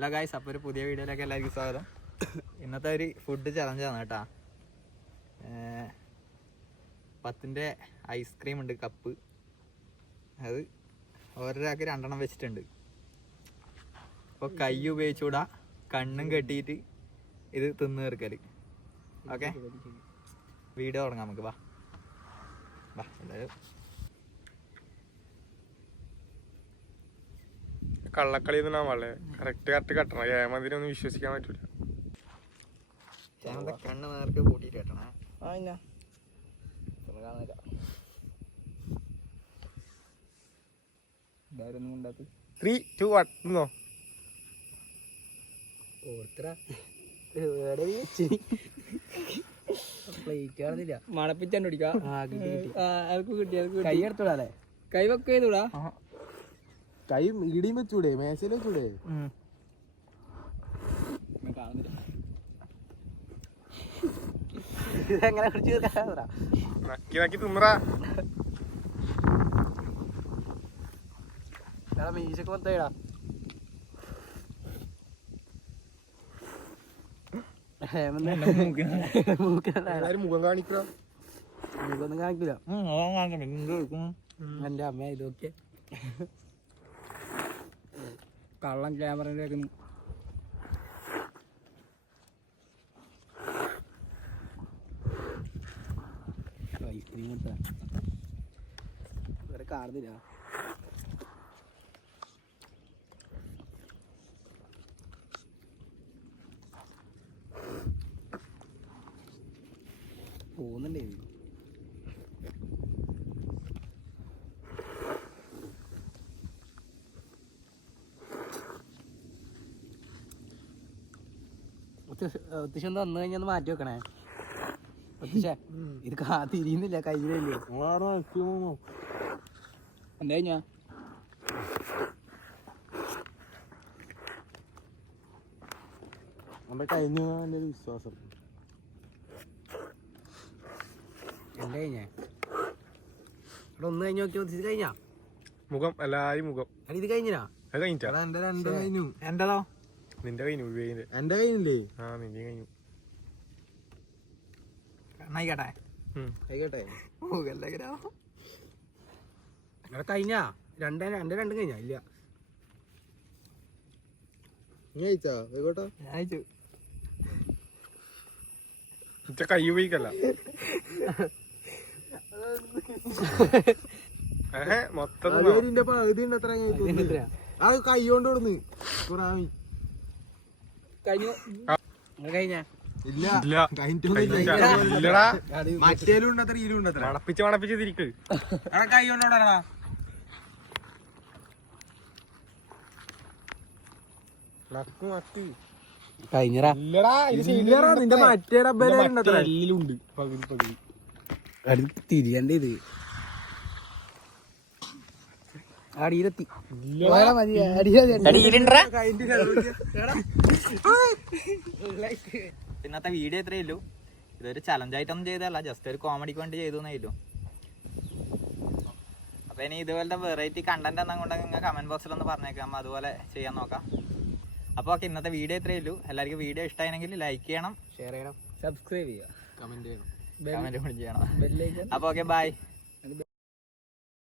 Hello guys, അപ്പോൾ ഒരു പുതിയ വീഡിയോയിലേക്ക് എല്ലാവർക്കും സ്വാഗതം. ഇന്നത്തെ ഒരു ഫുഡ് ചലഞ്ചാണ് കേട്ടോ. 10 ഐസ്ക്രീം ഉണ്ട്, കപ്പ്. അത് ഓരോരാൾക്ക് 2 വെച്ചിട്ടുണ്ട്. അപ്പോൾ കൈ ഉപയോഗിച്ചുകൂടാ, കണ്ണും കെട്ടിയിട്ട് ഇത് തിന്ന് തീർക്കൽ. ഓക്കെ, വീഡിയോ തുടങ്ങാം നമുക്ക്. വാ വാ എല്ലാവരും. കള്ളക്കളി കറക്റ്റ് കട്ടണം. ഏമാതിരി വിശ്വസിക്കാൻ പറ്റൂല. കണ്ണ് നേർക്ക് കൂട്ടിയിട്ട് കെട്ടണേ. 3, 2, 1 മണപ്പിച്ചാണ്ട് പിടിക്കാം. കൈ എടുത്തോളാല്ലേ? കൈ വെക്ക് ചെയ്തൂടാ. കൈ ഇടിയും വെച്ചൂടെ, മേശയിൽ വെച്ചൂടെ? ഇതെങ്ങനെ നക്കി തിന്നറാ. മീശക്ക് മൊത്തടാ. മുഖം കാണിക്കണ. മുഖൊന്നും കാണിക്കില്ല. എന്റെ അമ്മ ഇതൊക്കെ കള്ളം ക്യാമറ ഐസ്ക്രീം വേറെ കാണുന്നില്ല. പോകുന്നുണ്ടേ. ഒത്തിരി വന്നു കഴിഞ്ഞാൽ മാറ്റി വെക്കണേ. ഇത് തിരിയുന്നില്ല, കയ്യിലല്ലേ. എന്താ കഴിഞ്ഞാ കഴിഞ്ഞ വിശ്വാസം. എന്താ കഴിഞ്ഞേ? അവിടെ ഒന്ന് കഴിഞ്ഞ് നോക്കി. ഇത് കഴിഞ്ഞാ മുഖം എല്ലാരും മുഖം. അടി ഇത് കഴിഞ്ഞാ? അത് കഴിഞ്ഞാ? എന്റെ 2 കഴിഞ്ഞു. എന്റെതോ? നിന്റെ കഴിഞ്ഞു. എന്റെ കഴിഞ്ഞില്ലേ? ആ, നിന്റെ കഴിഞ്ഞു. ആയിക്കോട്ടെ ആയിക്കോട്ടെ. ഇവിടെ കഴിഞ്ഞാ? എന്റെ 2 കഴിഞ്ഞാ? ഇല്ല, അയച്ചു. കൈ ഉപയോഗിക്കല്ല. മൊത്തം അത് കൈ കൊണ്ട് കൊടുന്ന് കഴിഞ്ഞു. കഴിഞ്ഞാ? മണപ്പിച്ച് തിരിക്ക്. കൈ കൊണ്ടോടാ. കഴിഞ്ഞറാ. നിന്റെ മറ്റേ ഡബ്ബയിലുണ്ട് പകുതി. തിരിയണ്ട. ഇത് അടിയിലെത്തി. ഇന്നത്തെ വീഡിയോ ഇത്രയേ ഉള്ളൂ. ഇതൊരു ചലഞ്ച് ആയിട്ടൊന്നും ചെയ്തതല്ല, ജസ്റ്റ് ഒരു കോമഡിക്ക് വേണ്ടി ചെയ്തു എന്നേയുള്ളൂ. അപ്പൊ ഇനി ഇതുപോലത്തെ വെറൈറ്റി കണ്ടന്റ് എന്നും കൊണ്ട് നിങ്ങൾ കമന്റ് ബോക്സിൽ ഒന്ന് പറഞ്ഞേക്കാം, അതുപോലെ ചെയ്യാൻ നോക്കാം. അപ്പോൾ ഓക്കെ, ഇന്നത്തെ വീഡിയോ ഇത്രയേ ഉള്ളൂ. എല്ലാവർക്കും വീഡിയോ ഇഷ്ടമായെങ്കിൽ ലൈക്ക് ചെയ്യണം, ഷെയർ ചെയ്യണം, സബ്സ്ക്രൈബ് ചെയ്യുക, കമന്റ് ചെയ്യണം. അപ്പോൾ ഓക്കെ, ബൈ.